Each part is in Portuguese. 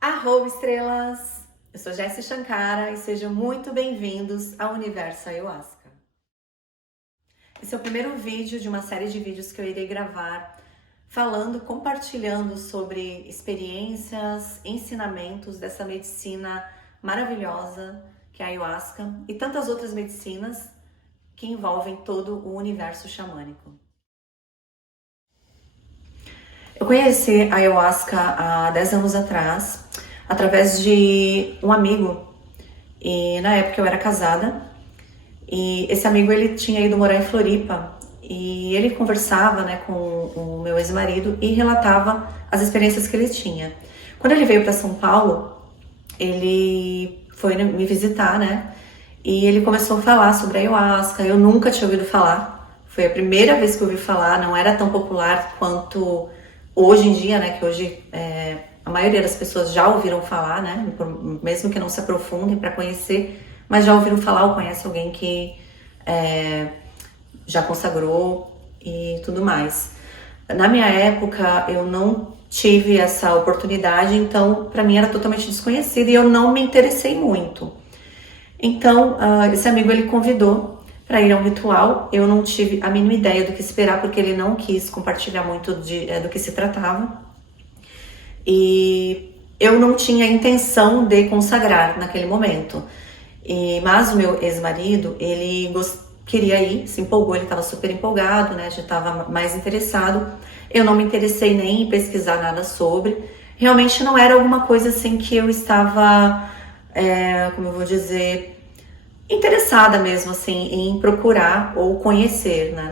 Arro, estrelas! Eu sou Jessi Shankara e sejam muito bem-vindos ao Universo Ayahuasca. Esse é o primeiro vídeo de uma série de vídeos que eu irei gravar compartilhando sobre experiências, ensinamentos dessa medicina maravilhosa que é a Ayahuasca e tantas outras medicinas que envolvem todo o universo xamânico. Eu conheci a Ayahuasca há 10 anos atrás, através de um amigo. E na época eu era casada, e esse amigo ele tinha ido morar em Floripa, e ele conversava, né, com o meu ex-marido e relatava as experiências que ele tinha. Quando ele veio para São Paulo, ele foi me visitar, né, e ele começou a falar sobre a Ayahuasca. Eu nunca tinha ouvido falar, foi a primeira vez que eu ouvi falar, não era tão popular quanto hoje em dia, né, que hoje a maioria das pessoas já ouviram falar, né, mesmo que não se aprofundem para conhecer, mas já ouviram falar ou conhece alguém que já consagrou e tudo mais. Na minha época, eu não tive essa oportunidade, então para mim era totalmente desconhecido e eu não me interessei muito. Então, esse amigo ele convidou para ir a um ritual. Eu não tive a mínima ideia do que esperar, porque ele não quis compartilhar muito do que se tratava. E eu não tinha intenção de consagrar naquele momento. Mas o meu ex-marido, ele queria ir, se empolgou, ele estava super empolgado, né? Já estava mais interessado. Eu não me interessei nem em pesquisar nada sobre. Realmente não era alguma coisa assim que eu estava, como eu vou dizer, interessada mesmo, assim, em procurar ou conhecer, né?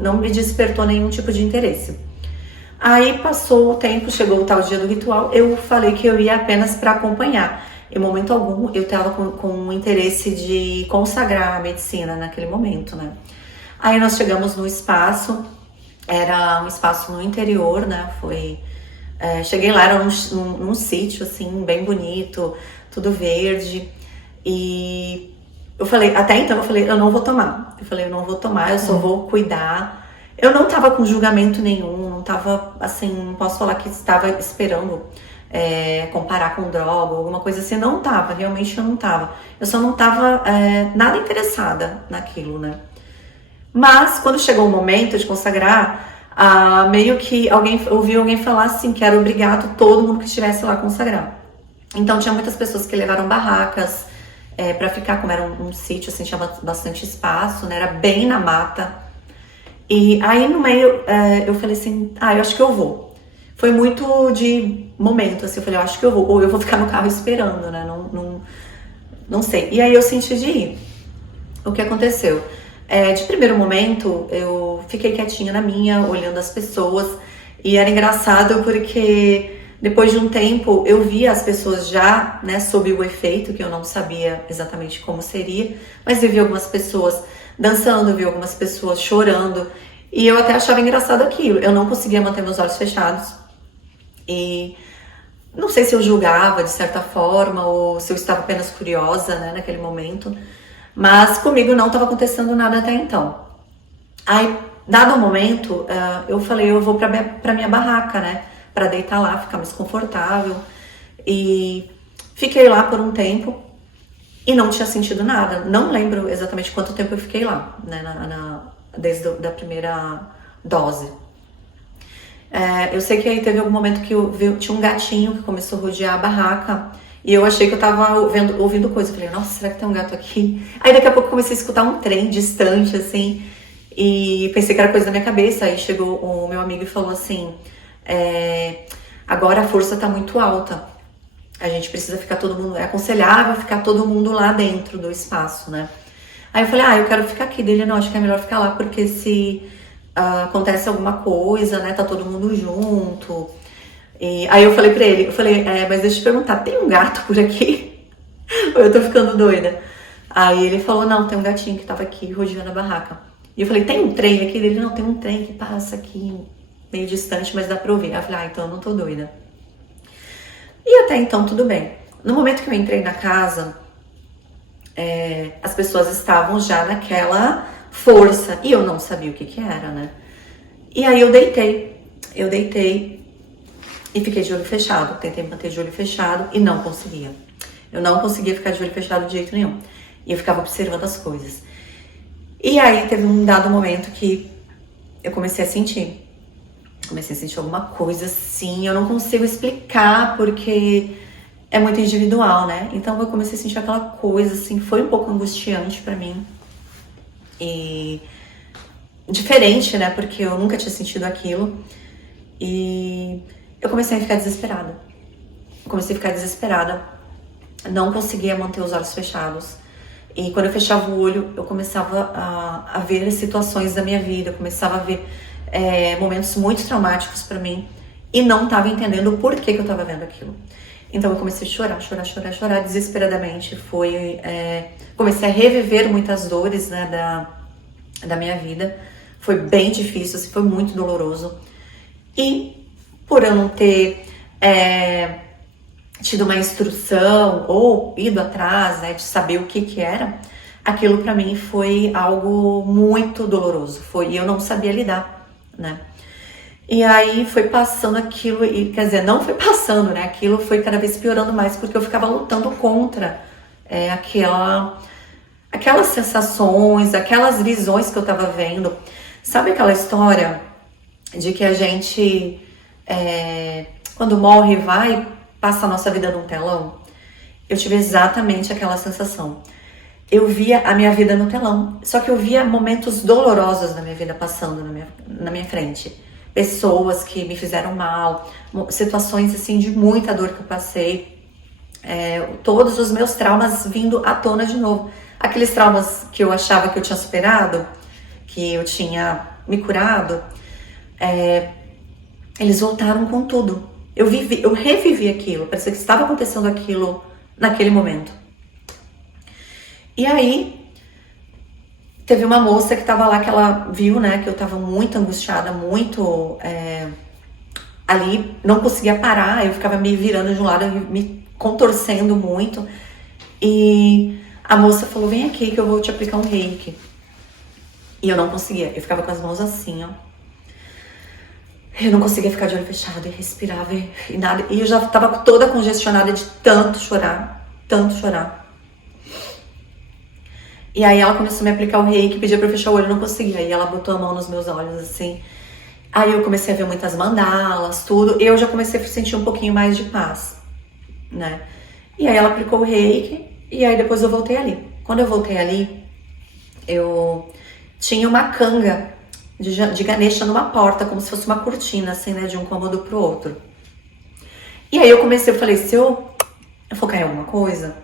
Não me despertou nenhum tipo de interesse. Aí passou o tempo, chegou o tal dia do ritual, eu falei que eu ia apenas para acompanhar. Em momento algum, eu estava com o interesse de consagrar a medicina naquele momento, né? Aí nós chegamos no espaço, era um espaço no interior, né? Cheguei lá, era num sítio, assim, bem bonito, tudo verde. E até então eu falei, eu não vou tomar. Eu não vou tomar, eu só vou cuidar. Eu não tava com julgamento nenhum, não tava, assim, não posso falar que estava esperando comparar com droga, alguma coisa assim, não tava, realmente eu não tava. Eu só não tava nada interessada naquilo, né? Mas, quando chegou o momento de consagrar, meio que ouviu alguém falar assim, que era obrigado todo mundo que estivesse lá consagrar. Então, tinha muitas pessoas que levaram barracas para ficar, como era um sítio, assim, tinha bastante espaço, né? Era bem na mata. E aí, no meio, eu falei assim, eu acho que eu vou. Foi muito de momento, assim, eu falei, eu acho que eu vou. Ou eu vou ficar no carro esperando, né? Não sei. E aí, eu senti de ir. O que aconteceu? De primeiro momento, eu fiquei quietinha na minha, olhando as pessoas. E era engraçado porque depois de um tempo eu via as pessoas já, né, sob o efeito, que eu não sabia exatamente como seria, mas eu vi algumas pessoas dançando, vi algumas pessoas chorando, e eu até achava engraçado aquilo. Eu não conseguia manter meus olhos fechados, e não sei se eu julgava de certa forma, ou se eu estava apenas curiosa, né, naquele momento, mas comigo não estava acontecendo nada até então. Aí, dado o momento, eu falei, eu vou pra minha barraca, né, para deitar lá, ficar mais confortável. E fiquei lá por um tempo e não tinha sentido nada. Não lembro exatamente quanto tempo eu fiquei lá, né, desde a primeira dose. Eu sei que aí teve algum momento que tinha um gatinho que começou a rodear a barraca e eu achei que eu tava ouvindo coisa. Eu falei, nossa, será que tem um gato aqui? Aí daqui a pouco comecei a escutar um trem distante, assim, e pensei que era coisa da minha cabeça. Aí chegou o meu amigo e falou assim, agora a força tá muito alta, a gente precisa ficar todo mundo, é aconselhável ficar todo mundo lá dentro do espaço, né? Aí eu falei, eu quero ficar aqui. Dele, não, acho que é melhor ficar lá, porque se acontece alguma coisa, né, tá todo mundo junto. E aí eu falei pra ele, mas deixa eu te perguntar, tem um gato por aqui? Ou eu tô ficando doida? Aí ele falou, não, tem um gatinho que tava aqui rodeando a barraca. E eu falei, tem um trem aqui? Ele, não, tem um trem que passa aqui, meio distante, mas dá pra ouvir. Aí eu falei, então eu não tô doida. E até então tudo bem. No momento que eu entrei na casa, as pessoas estavam já naquela força, e eu não sabia o que era, né? E aí eu deitei, e fiquei de olho fechado. Tentei manter de olho fechado e não conseguia. Eu não conseguia ficar de olho fechado de jeito nenhum. E eu ficava observando as coisas. E aí teve um dado momento que eu comecei a sentir. Comecei a sentir alguma coisa assim, eu não consigo explicar porque é muito individual, né? Então eu comecei a sentir aquela coisa assim, foi um pouco angustiante pra mim. E diferente, né? Porque eu nunca tinha sentido aquilo. E eu comecei a ficar desesperada. Não conseguia manter os olhos fechados. E quando eu fechava o olho, eu começava a ver situações da minha vida, eu começava a ver momentos muito traumáticos pra mim e não estava entendendo o porquê que eu estava vendo aquilo. Então eu comecei a chorar desesperadamente. Comecei a reviver muitas dores, né, da minha vida. Foi bem difícil, assim, foi muito doloroso. E por eu não ter tido uma instrução ou ido atrás, né, de saber o que era, aquilo pra mim foi algo muito doloroso. E eu não sabia lidar, né? E aí foi passando aquilo, e quer dizer, não foi passando, né? Aquilo foi cada vez piorando mais, porque eu ficava lutando contra aquelas sensações, aquelas visões que eu tava vendo. Sabe aquela história de que a gente, quando morre, passa a nossa vida num telão? Eu tive exatamente aquela sensação. Eu via a minha vida no telão, só que eu via momentos dolorosos da minha vida passando na minha frente. Pessoas que me fizeram mal, situações assim de muita dor que eu passei, todos os meus traumas vindo à tona de novo. Aqueles traumas que eu achava que eu tinha superado, que eu tinha me curado, eles voltaram com tudo. Eu revivi aquilo, parecia que estava acontecendo aquilo naquele momento. E aí, teve uma moça que tava lá, que ela viu, né, que eu tava muito angustiada, muito ali, não conseguia parar, eu ficava me virando de um lado, me contorcendo muito. E a moça falou, vem aqui que eu vou te aplicar um reiki. E eu não conseguia, eu ficava com as mãos assim, ó. Eu não conseguia ficar de olho fechado e respirava e nada. E eu já tava toda congestionada de tanto chorar. E aí ela começou a me aplicar o reiki, pedia pra eu fechar o olho, eu não conseguia. Aí ela botou a mão nos meus olhos assim. Aí eu comecei a ver muitas mandalas, tudo. E eu já comecei a sentir um pouquinho mais de paz, né? E aí ela aplicou o reiki e aí depois eu voltei ali. Quando eu voltei ali, eu tinha uma canga de Ganesha numa porta, como se fosse uma cortina, assim, né? De um cômodo pro outro. E aí eu falei, se eu focar em alguma coisa,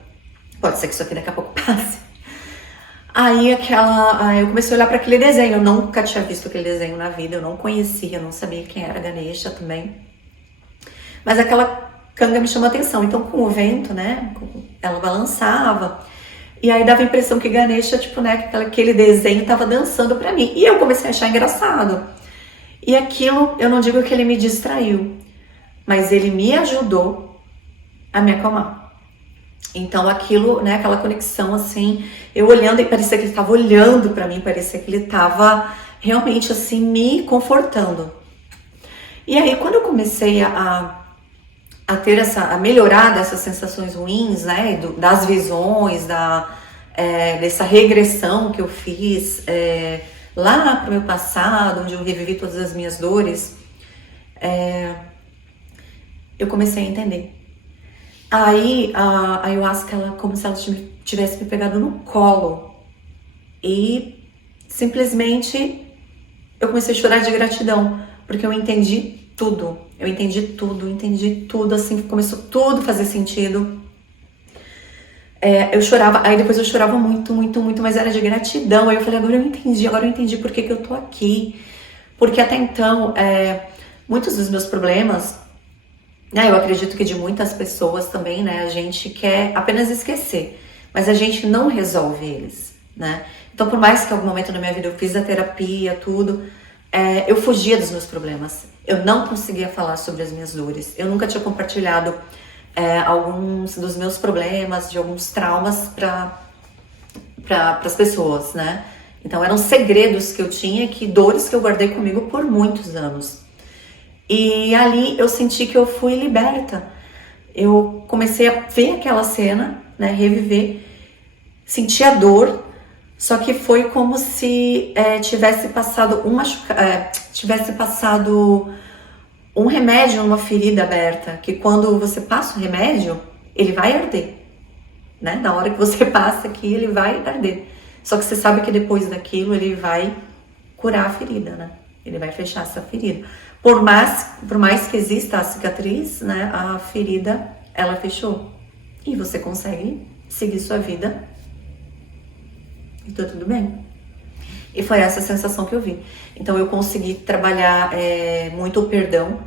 pode ser que isso aqui daqui a pouco passe. Aí eu comecei a olhar para aquele desenho, eu nunca tinha visto aquele desenho na vida, eu não conhecia, não sabia quem era Ganesha também. Mas aquela canga me chamou a atenção, então com o vento, né, ela balançava, e aí dava a impressão que Ganesha, tipo, né, que aquele desenho tava dançando pra mim. E eu comecei a achar engraçado. E aquilo, eu não digo que ele me distraiu, mas ele me ajudou a me acalmar. Então aquilo, né, aquela conexão assim, eu olhando e parecia que ele estava olhando pra mim, parecia que ele estava realmente assim me confortando. E aí quando eu comecei a ter a melhorar dessas sensações ruins, né, das visões, dessa regressão que eu fiz lá pro meu passado, onde eu revivi todas as minhas dores, eu comecei a entender. Aí a ayahuasca, ela, como se ela tivesse me pegado no colo e simplesmente eu comecei a chorar de gratidão, porque eu entendi tudo, assim, começou tudo a fazer sentido. Eu chorava, aí depois eu chorava muito, mas era de gratidão. Aí eu falei, agora eu entendi por que eu tô aqui, porque até então, muitos dos meus problemas, né, eu acredito que de muitas pessoas também, né, a gente quer apenas esquecer, mas a gente não resolve eles, né? Então, por mais que em algum momento da minha vida eu fiz a terapia, tudo, eu fugia dos meus problemas. Eu não conseguia falar sobre as minhas dores. Eu nunca tinha compartilhado alguns dos meus problemas, de alguns traumas para as pessoas, né? Então, eram segredos que eu tinha, dores que eu guardei comigo por muitos anos. E ali eu senti que eu fui liberta. Eu comecei a ver aquela cena, né, reviver, senti a dor, só que foi como se tivesse passado tivesse passado um remédio numa ferida aberta, que quando você passa o remédio, ele vai arder, né? Na hora que você passa aqui, ele vai arder. Só que você sabe que depois daquilo, ele vai curar a ferida, né? Ele vai fechar essa ferida. Por mais que exista a cicatriz, né? A ferida, ela fechou. E você consegue seguir sua vida e tá tudo bem. E foi essa sensação que eu vi. Então eu consegui trabalhar muito o perdão,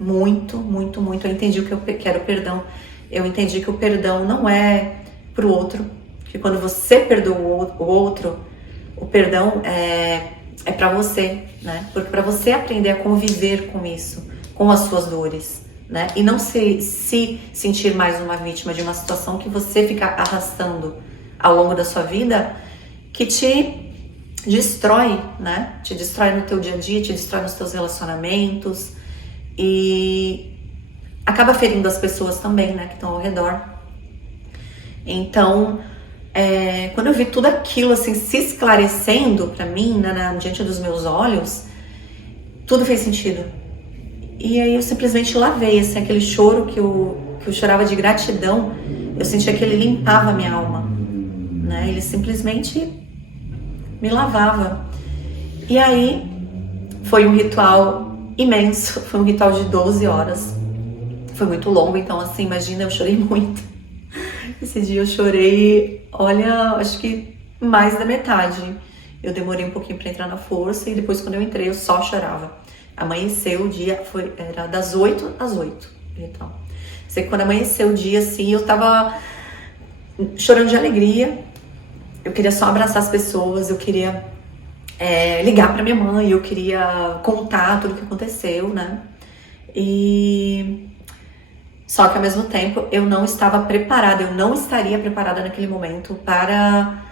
muito, muito, muito. Eu entendi o que era o perdão. Eu entendi que o perdão não é pro outro, que quando você perdoa o outro, o perdão é para você, né? Porque para você aprender a conviver com isso, com as suas dores, né? E não se sentir mais uma vítima de uma situação que você fica arrastando ao longo da sua vida, que te destrói, né? Te destrói no teu dia a dia, te destrói nos teus relacionamentos e acaba ferindo as pessoas também, né? Que estão ao redor. Então, quando eu vi tudo aquilo assim se esclarecendo pra mim, né, diante dos meus olhos, tudo fez sentido. E aí eu simplesmente lavei, assim, aquele choro que eu chorava de gratidão, eu sentia que ele limpava a minha alma, né? Ele simplesmente me lavava. E aí foi um ritual imenso, foi um ritual de 12 horas. Foi muito longo, então assim, imagina, eu chorei muito. Esse dia eu chorei, olha, acho que mais da metade. Eu demorei um pouquinho pra entrar na força e depois quando eu entrei eu só chorava. Amanheceu o dia, era das 8 às 8. Então, sei que quando amanheceu o dia, assim, eu tava chorando de alegria. Eu queria só abraçar as pessoas, eu queria ligar pra minha mãe, eu queria contar tudo o que aconteceu, né? Só que ao mesmo tempo eu não estava preparada, eu não estaria preparada naquele momento para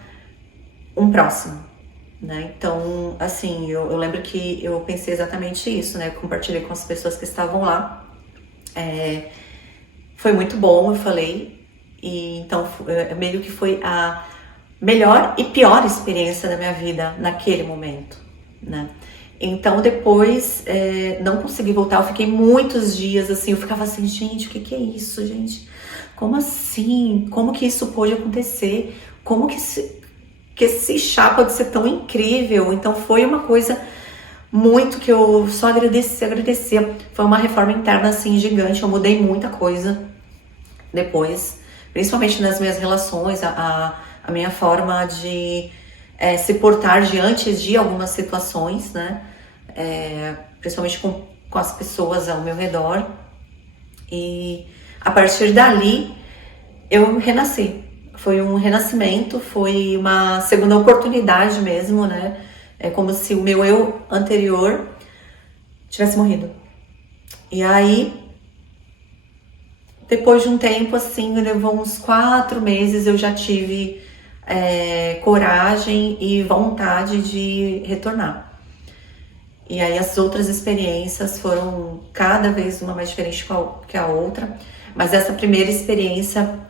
um próximo, né? Então, assim, eu lembro que eu pensei exatamente isso, né? Eu compartilhei com as pessoas que estavam lá. Foi muito bom, eu falei, e então meio que foi a melhor e pior experiência da minha vida naquele momento, né? Então depois não consegui voltar, eu fiquei muitos dias assim, eu ficava assim, gente, o que é isso, gente? Como assim? Como que isso pode acontecer? Como que esse chá pode ser tão incrível? Então foi uma coisa muito que eu só agradecia. Foi uma reforma interna assim gigante, eu mudei muita coisa depois, principalmente nas minhas relações, a minha forma de se portar diante de algumas situações, né? Principalmente com as pessoas ao meu redor. E a partir dali eu renasci. Foi um renascimento, foi uma segunda oportunidade mesmo, né? É como se o meu eu anterior tivesse morrido. E aí, depois de um tempo, assim, levou uns 4 meses, eu já tive coragem e vontade de retornar. E aí as outras experiências foram cada vez uma mais diferente que a outra, mas essa primeira experiência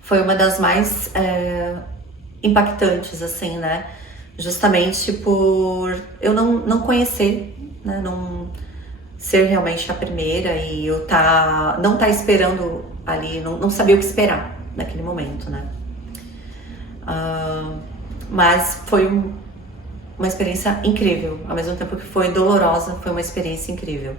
foi uma das mais impactantes, assim, né? Justamente por eu não conhecer, né? Não ser realmente a primeira e eu não tá esperando ali, não sabia o que esperar naquele momento, né? Mas foi uma experiência incrível, ao mesmo tempo que foi dolorosa, foi uma experiência incrível.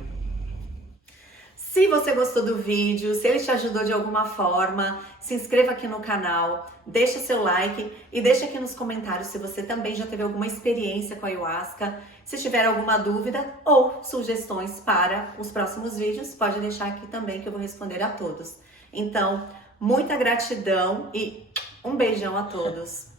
Se você gostou do vídeo, se ele te ajudou de alguma forma, se inscreva aqui no canal, deixa seu like e deixa aqui nos comentários se você também já teve alguma experiência com a Ayahuasca. Se tiver alguma dúvida ou sugestões para os próximos vídeos, pode deixar aqui também que eu vou responder a todos. Então, muita gratidão e um beijão a todos.